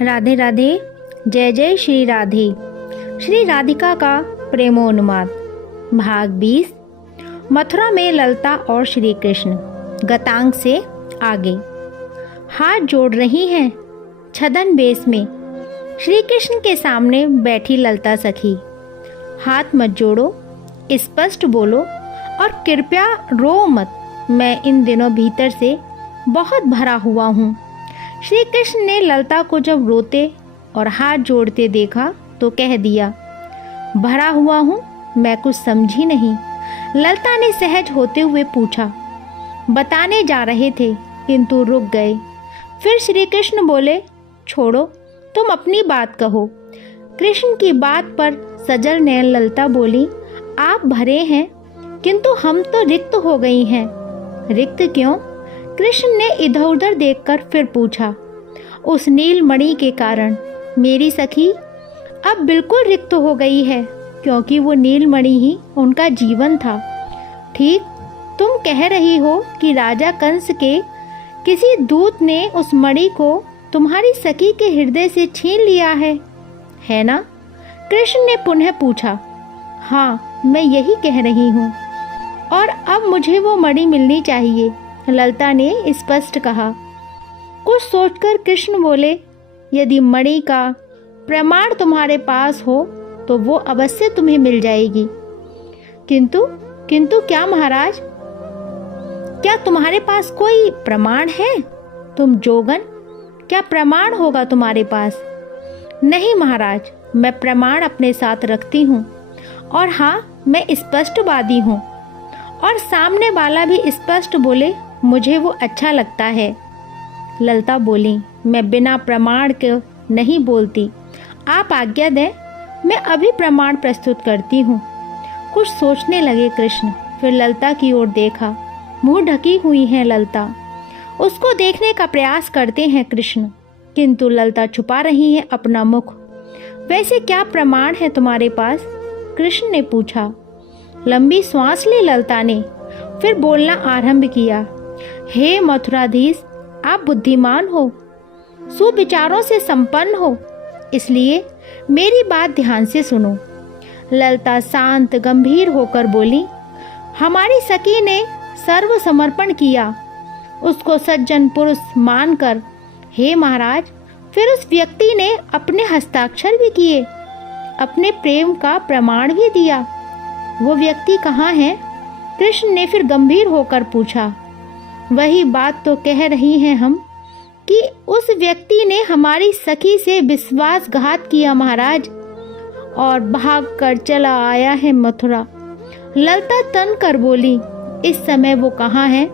राधे राधे। जय जय श्री राधे। श्री राधिका का प्रेमोन्माद भाग 20। मथुरा में ललता और श्री कृष्ण गतांग से आगे। हाथ जोड़ रही हैं छदन बेस में श्री कृष्ण के सामने बैठी ललता सखी। हाथ मत जोड़ो, स्पष्ट बोलो और कृपया रो मत। मैं इन दिनों भीतर से बहुत भरा हुआ हूँ। श्री कृष्ण ने ललता को जब रोते और हाथ जोड़ते देखा तो कह दिया, भरा हुआ हूँ? मैं कुछ समझी नहीं। ललता ने सहज होते हुए पूछा। बताने जा रहे थे किंतु रुक गए। फिर श्री कृष्ण बोले, छोड़ो, तुम अपनी बात कहो। कृष्ण की बात पर सजल नयन ललता बोली, आप भरे हैं किंतु हम तो रिक्त हो गई हैं। रिक्त क्यों? कृष्ण ने इधर उधर देखकर फिर पूछा। उस नील मणि के कारण मेरी सखी अब बिल्कुल रिक्त हो गई है, क्योंकि वो नील मणि ही उनका जीवन था। ठीक तुम कह रही हो कि राजा कंस के किसी दूत ने उस मणि को तुम्हारी सखी के हृदय से छीन लिया है ना? कृष्ण ने पुनः पूछा। हाँ, मैं यही कह रही हूँ और अब मुझे वो मणि मिलनी चाहिए, ललता ने स्पष्ट कहा। कुछ सोचकर कृष्ण बोले, यदि मणि का प्रमाण तुम्हारे पास हो तो वो अवश्य तुम्हें मिल जाएगी। किंतु क्या महाराज? क्या तुम्हारे पास कोई प्रमाण है? तुम जोगन, क्या प्रमाण होगा तुम्हारे पास? नहीं महाराज, मैं प्रमाण अपने साथ रखती हूँ और हाँ, मैं स्पष्टवादी हूँ। और सामने वाला भी स्पष्ट बोले, मुझे वो अच्छा लगता है। ललता बोली, मैं बिना प्रमाण के नहीं बोलती। आप आज्ञा दें, मैं अभी प्रमाण प्रस्तुत करती हूँ। कुछ सोचने लगे कृष्ण, फिर ललता की ओर देखा। मुंह ढकी हुई है ललता। उसको देखने का प्रयास करते हैं कृष्ण, किंतु ललता छुपा रही है अपना मुख। वैसे क्या प्रमाण है तुम्हारे पास? कृष्ण ने पूछा। लंबी श्वास ली ललता ने, फिर बोलना आरंभ किया। हे मथुराधीश, आप बुद्धिमान हो, सुविचारों से संपन्न हो, इसलिए मेरी बात ध्यान से सुनो। ललता शांत गंभीर होकर बोली, हमारी सखी ने सर्व समर्पण किया, उसको सज्जन पुरुष मानकर। हे महाराज, फिर उस व्यक्ति ने अपने हस्ताक्षर भी किए, अपने प्रेम का प्रमाण भी दिया। वो व्यक्ति कहाँ है? कृष्ण ने फिर गंभीर होकर पूछा। वही बात तो कह रही हैं हम कि उस व्यक्ति ने हमारी सखी से विश्वासघात किया महाराज, और भाग कर चला आया है मथुरा। ललता तन कर बोली, इस समय वो कहाँ है?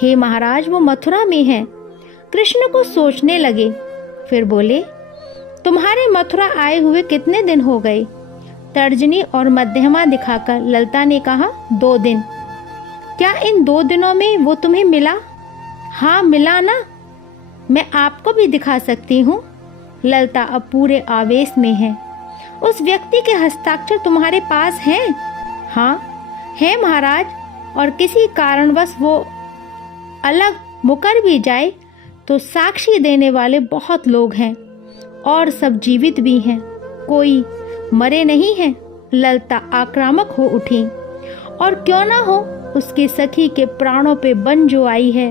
हे महाराज, वो मथुरा में है। कृष्ण को सोचने लगे, फिर बोले, तुम्हारे मथुरा आए हुए कितने दिन हो गए? तर्जनी और मध्यमा दिखाकर ललता ने कहा, 2 दिन। क्या इन 2 दिनों में वो तुम्हें मिला? हाँ, मिला ना। मैं आपको भी दिखा सकती हूँ। ललता अब पूरे आवेश में है। उस व्यक्ति के हस्ताक्षर तुम्हारे पास हैं? हाँ है महाराज, और किसी कारणवश वो अलग मुकर भी जाए तो साक्षी देने वाले बहुत लोग हैं और सब जीवित भी हैं, कोई मरे नहीं हैं। ललता आक्रामक हो उठी। और क्यों ना हो, उसकी सखी के प्राणों पे बन जो आई है।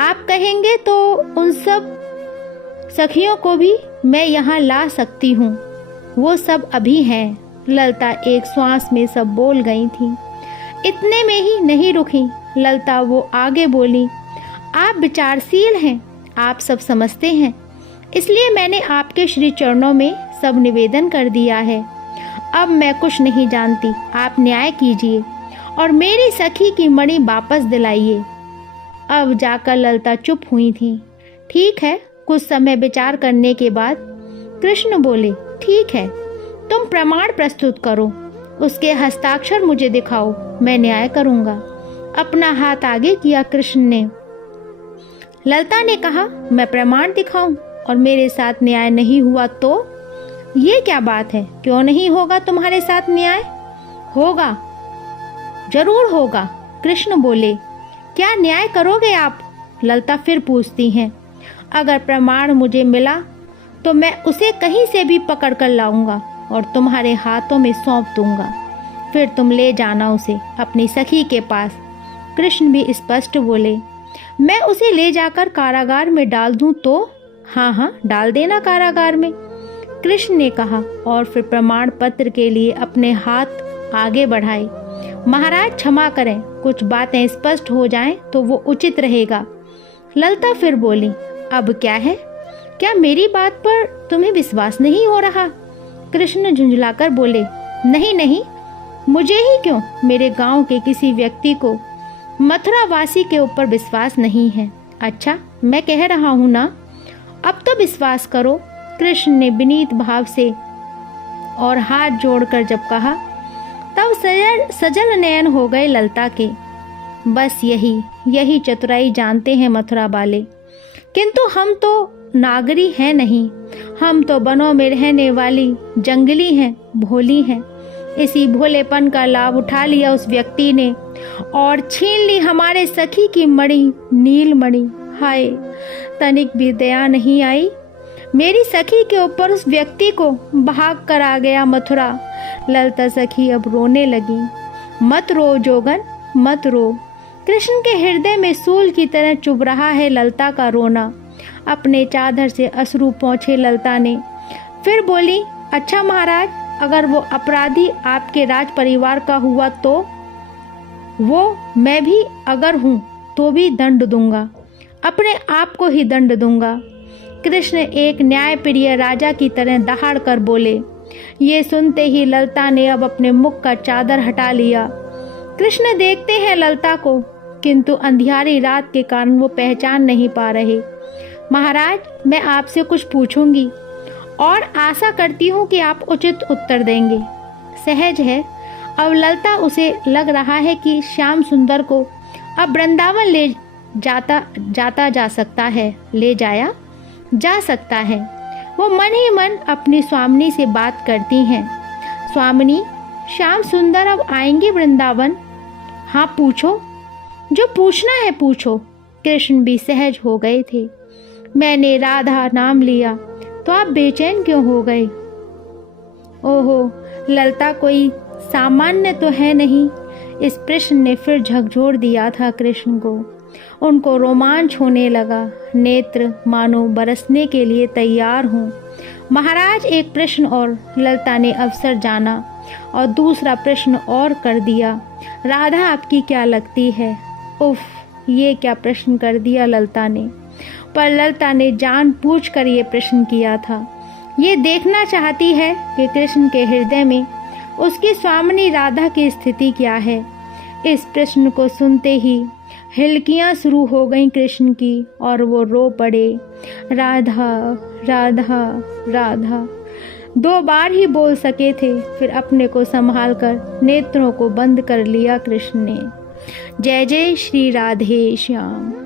आप कहेंगे तो उन सब सखियों को भी मैं यहाँ ला सकती हूँ, वो सब अभी हैं। ललता एक श्वास में सब बोल गई थी। इतने में ही नहीं रुकी ललता, वो आगे बोली, आप विचारशील हैं, आप सब समझते हैं, इसलिए मैंने आपके श्री चरणों में सब निवेदन कर दिया है। अब मैं कुछ नहीं जानती, आप न्याय कीजिए और मेरी सखी की मणि वापस दिलाइए। अब जाकर ललता चुप हुई थी। ठीक है। कुछ समय विचार करने के बाद कृष्ण बोले, ठीक है, तुम प्रमाण प्रस्तुत करो, उसके हस्ताक्षर मुझे दिखाओ, मैं न्याय करूंगा। अपना हाथ आगे किया कृष्ण ने। ललता ने कहा, मैं प्रमाण दिखाऊं और मेरे साथ न्याय नहीं हुआ तो? ये क्या बात है? क्यों नहीं होगा तुम्हारे साथ न्याय? होगा, जरूर होगा। कृष्ण बोले, क्या न्याय करोगे आप? ललता फिर पूछती हैं। अगर प्रमाण मुझे मिला तो मैं उसे कहीं से भी पकड़ कर लाऊंगा और तुम्हारे हाथों में सौंप दूंगा। फिर तुम ले जाना उसे अपनी सखी के पास। कृष्ण भी स्पष्ट बोले, मैं उसे ले जाकर कारागार में डाल दूं तो? हाँ हाँ, डाल देना कारागार में, कृष्ण ने कहा और फिर प्रमाण पत्र के लिए अपने हाथ आगे बढ़ाए। महाराज क्षमा करें, कुछ बातें स्पष्ट हो जाएं तो वो उचित रहेगा। ललिता फिर बोली, अब क्या है? क्या मेरी बात पर तुम्हें विश्वास नहीं हो रहा? कृष्ण झुंझलाकर बोले, नहीं नहीं, मुझे ही क्यों, मेरे गांव के किसी व्यक्ति को, मथुरा वासी के ऊपर विश्वास नहीं है। अच्छा, मैं कह रहा हूं ना, अब तो विश्वास करो। कृष्ण ने विनीत भाव से और हाथ जोड़कर जब कहा, तब सजल नयन हो गए ललिता के। बस यही चतुराई जानते हैं मथुरा वाले, किंतु हम तो नागरी हैं नहीं, हम तो वनों में रहने वाली जंगली हैं, भोली हैं। इसी भोलेपन का लाभ उठा लिया उस व्यक्ति ने और छीन ली हमारे सखी की मणि, नीलमणि। हाय, तनिक भी दया नहीं आई मेरी सखी के ऊपर। उस व्यक्ति को भाग कर आ गया मथुरा। ललिता सखी अब रोने लगी। मत रो जोगन, मत रो। कृष्ण के हृदय में सूल की तरह चुभ रहा है ललिता का रोना। अपने चादर से अश्रु पोंछे ललिता ने, फिर बोली, अच्छा महाराज, अगर वो अपराधी आपके राज परिवार का हुआ तो? वो मैं भी अगर हूँ तो भी दंड दूंगा, अपने आप को ही दंड दूंगा। कृष्ण एक न्यायप्रिय राजा की तरह दहाड़ कर बोले। ये सुनते ही ललिता ने अब अपने मुख का चादर हटा लिया। कृष्ण देखते हैं ललिता को, किंतु अंधियारी रात के कारण वो पहचान नहीं पा रहे। महाराज, मैं आपसे कुछ पूछूंगी और आशा करती हूँ कि आप उचित उत्तर देंगे। सहज है। अब ललिता उसे लग रहा है कि श्याम सुंदर को अब वृंदावन ले जाता जा सकता है, ले जाया जा सकता है। वो मन ही मन अपनी स्वामिनी से बात करती हैं। स्वामिनी, श्याम सुंदर अब आएंगे वृंदावन? हाँ, पूछो, जो पूछना है पूछो। कृष्ण भी सहज हो गए थे। मैंने राधा नाम लिया तो आप बेचैन क्यों हो गए? ओहो, ललिता कोई सामान्य तो है नहीं। इस प्रश्न ने फिर झकझोर दिया था कृष्ण को। उनको रोमांच होने लगा, नेत्र मानो बरसने के लिए तैयार हों। महाराज, एक प्रश्न और। ललिता ने अवसर जाना और दूसरा प्रश्न और कर दिया। राधा आपकी क्या लगती है? उफ, ये क्या प्रश्न कर दिया ललिता ने। पर ललिता ने जानबूझकर ये प्रश्न किया था। ये देखना चाहती है कि कृष्ण के हृदय में उसकी स्वामिनी राधा की स्थिति क्या है। इस प्रश्न को सुनते ही हिलकियां शुरू हो गईं कृष्ण की और वो रो पड़े, राधा राधा राधा। 2 बार ही बोल सके थे, फिर अपने को संभाल कर नेत्रों को बंद कर लिया कृष्ण ने। जय जय श्री राधे श्याम।